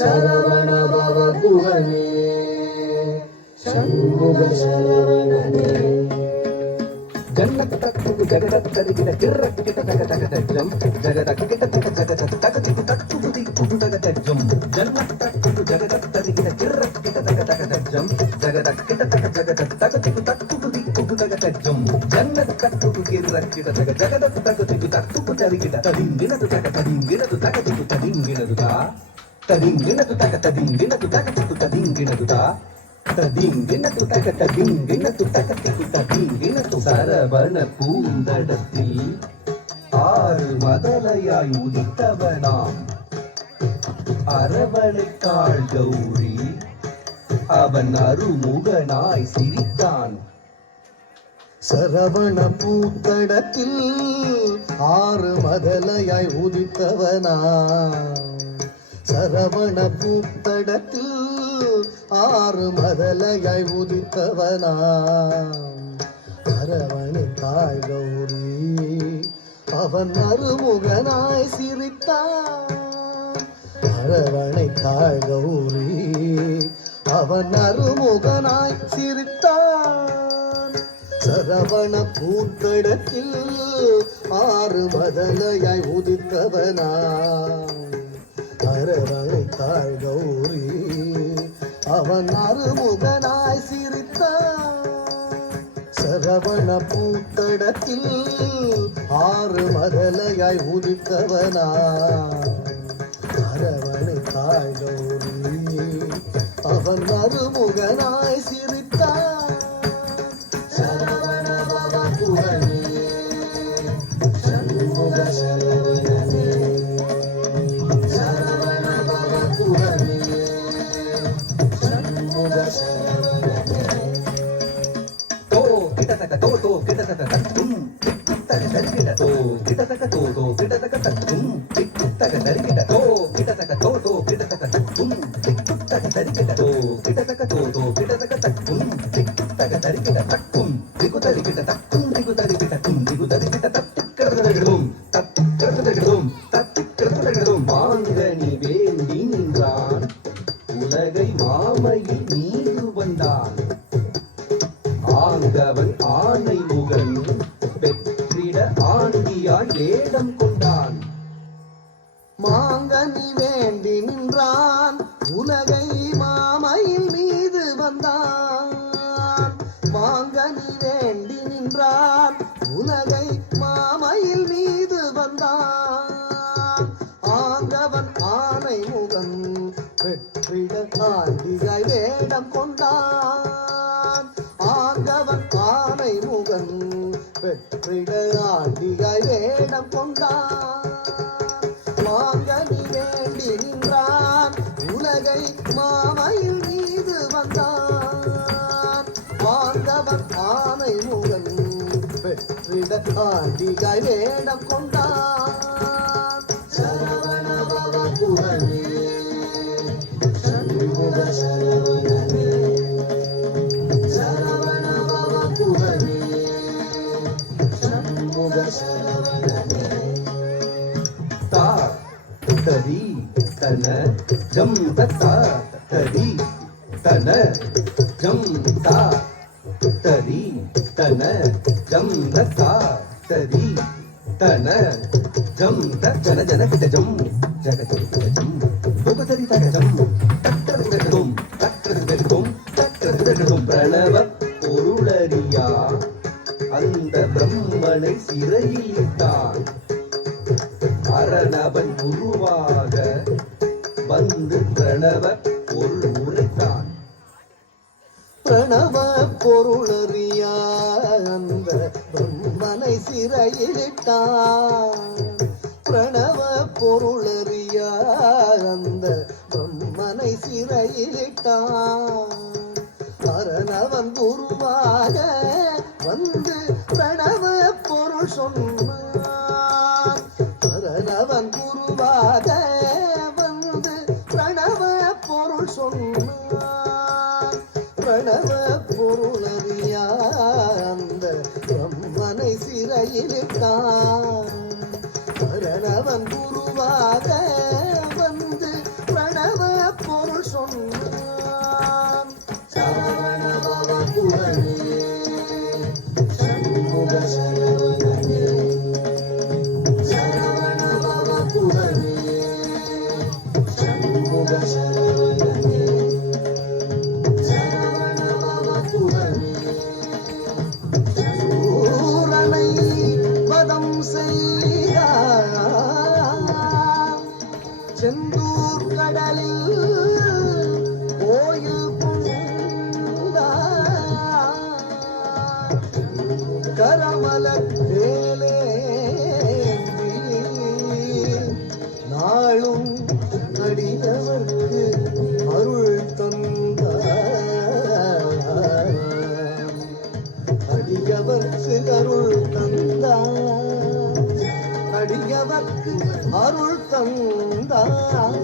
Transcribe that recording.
శరవణ భవతువనే శంభుగ శరవణనే గన్నకు జగదత్తరిగిన గిర్రక్కిత జగదగదజ్జం జగదక్కిత జగదత్తగతికు తక్కువ దిక్కు జగదజ్జం జన్నత్తకు జగదత్తరిగిన గిర్రక్కిత జగదగదజ్జం జగదక్కిత జగదత్తగతికు తక్కువ దిక్కు జగదజ్జం జన్నత్తకు గిర్రక్కిత జగ జగదత్తగతికు తక్కువ జరిగిన తదింగినదు జగ తదింగినదు తగతికు తదింగినదుగా ததிங்கினது தக ததிங்கினது தகதிகு ததிங்கினது தா ததிங்கினது தக ததிங்கினது தகதிகு ததிங்கினது தா தக ததிங்கினது தகதிகு சரவண பூந்தடத்தில் ஆறு மதலையாய் உதித்தவனாம். அரவணைக்காள் கௌரி அவன் அருமுகனாய் சிரித்தான். சரவண பூத்தடத்தில் ஆறு மதலையாய் உதித்தவனா சரவண பூத்தடத்தில் ஆறு மதலையாய் உதித்தவனா. அரவணை தாய் கௌரி அவன் அருமுகனாய் சிரித்தான். அரவணை தாய் கௌரி அவன் அருமுகனாய் சிரித்தான். சரவண பூத்தடத்தில் ஆறு மதலையாய் உதித்தவனா. அரவணை கௌரி. அவன் அருமுகனாய் சிரித்தான். சரவண பூத்தடத்தில் ஆறு மதலையாய் உதித்தவனா அரவணை கௌரி. அவன் அருமுகனாய் சிரித்தான். சரவண பவ சண்முக சரவணனே. சரவண தரிகிட தோ கிட்டத்தக்க தோ தோ கிட்டத்தக்க தத்தும் கிட்டத்தக்க தரிகிட தோ கிட்டத்தக்க தோ தோ கிட்டத்தக்க தத்தும் கிட்டத்தக்க தரிகிட தோ கிட்டத்தக்க தோ தோ கிட்டத்தக்க தத்தும் கிட்டத்தக்க தரிகிட தக்கும் திகு தரிகிட தக்கும் திகு தரிகிட கும் திகு தரிகிட தத்துக்கிறதும் தத்துக்கிறதும் தத்துக்கிறதும் வேண்டி நின்றான் உலகை மாமையில் நீடு வந்தான் ஆங்கவன் ஆணை முகன் வேடம் கொண்டாள் மாங்கனி வேண்டி வெற்றிட ஆண்டியாய் வேடம் கொண்டான். மாங்கனி வேண்டி நின்றான். உலகை மாமையில் மீது வந்தான். வாழ்ந்தவன் ஆனை முகன் வெற்றிட ஆண்டிகாய் வேடம் கொண்டான். சரவண பவ சரவண తన జం తా తరి తన జం తా తరి తన జం తా తరి తన జం జన జన గజం జగజం గజం ఉపసరి తగజం తక్ర గజం తక్ర గజం తక్ర గజం ప్రణవ பொருளறியா அந்த பிரம்மனை சிறையில் தான் அரணவன் குருவாக வந்து பிரணவ பொருள் உரைத்தான். பிரணவ பொருளறியா அந்த பிரம்மனை சிறையிலிட்டான் பிரணவ பொருளறியா அந்த பிரம்மனை சிறையிலிட்டான் அரணவன் குருவாக வந்து பிரணவ பொருள் சொன்ன சிறையிலிட்டான் நாளும் அடியவர்க்கு அருள் தந்தார். அடியவர்க்கு அருள் தந்தார். அடியவர்க்கு அருள் தந்தார்.